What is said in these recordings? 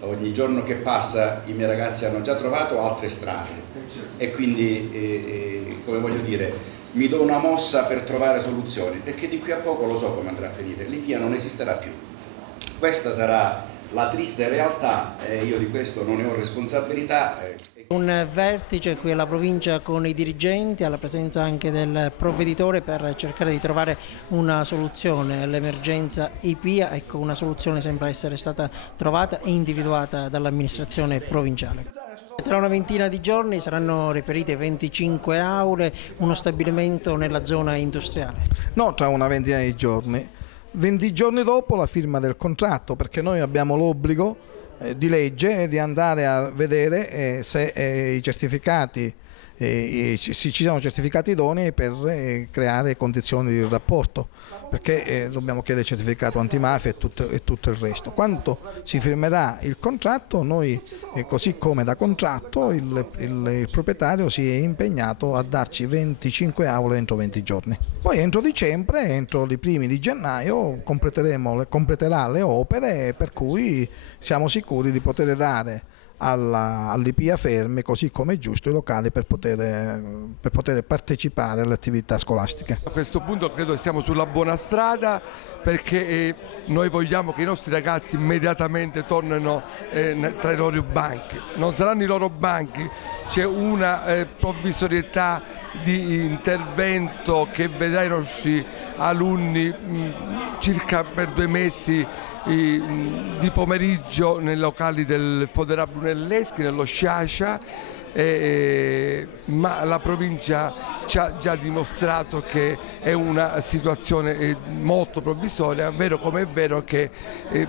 ogni giorno che passa i miei ragazzi hanno già trovato altre strade e quindi, come voglio dire, mi do una mossa per trovare soluzioni, perché di qui a poco lo so come andrà a finire, l'IPIA non esisterà più. Questa sarà la triste realtà e io di questo non ne ho responsabilità. Un vertice qui alla provincia con i dirigenti, alla presenza anche del provveditore per cercare di trovare una soluzione all'emergenza IPIA. Ecco, una soluzione sembra essere stata trovata e individuata dall'amministrazione provinciale. Tra una ventina di giorni saranno reperite 25 aule, uno stabilimento nella zona industriale. No, tra una ventina di giorni. 20 giorni dopo la firma del contratto, perché noi abbiamo l'obbligo di legge di andare a vedere se i certificati ci siano certificati idonei per creare condizioni di rapporto, perché dobbiamo chiedere il certificato antimafia e tutto il resto. Quando si firmerà il contratto, noi, così come da contratto, il proprietario si è impegnato a darci 25 aule entro 20 giorni. Poi entro dicembre, entro i primi di gennaio, completerà le opere, per cui siamo sicuri di poter dare all'IPIA Fermi, così come è giusto, i locali per poter partecipare alle attività scolastiche. A questo punto credo che siamo sulla buona strada, perché noi vogliamo che i nostri ragazzi immediatamente tornino tra i loro banchi. Non saranno i loro banchi, c'è una provvisorietà di intervento che vedrà i nostri alunni circa per 2 mesi di pomeriggio nei locali del Foderà Brunelleschi, nello Sciascia, ma la provincia ci ha già dimostrato che è una situazione molto provvisoria, vero come è vero che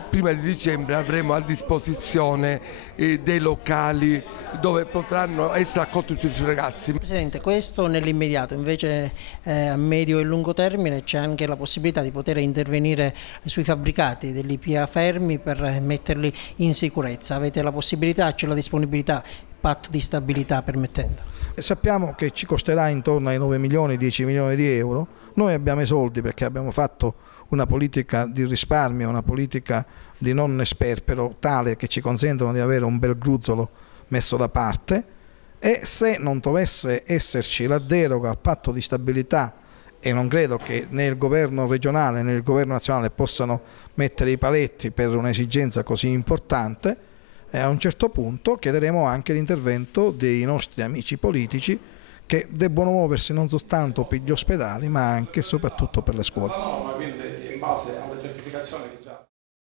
prima di dicembre avremo a disposizione dei locali dove potranno essere accolti tutti i ragazzi. Presidente, questo nell'immediato, invece a medio e lungo termine c'è anche la possibilità di poter intervenire sui fabbricati dell'IPIA Fermi per metterli in sicurezza. Avete la possibilità, c'è la disponibilità, patto di stabilità permettendo? Sappiamo che ci costerà intorno ai 9 milioni, 10 milioni di euro. Noi abbiamo i soldi perché abbiamo fatto una politica di risparmio, una politica di non sperpero tale che ci consentono di avere un bel gruzzolo messo da parte, e se non dovesse esserci la deroga al patto di stabilità, e non credo che né il governo regionale né il governo nazionale possano mettere i paletti per un'esigenza così importante, a un certo punto chiederemo anche l'intervento dei nostri amici politici, che debbono muoversi non soltanto per gli ospedali ma anche e soprattutto per le scuole. Quindi in base alle certificazioni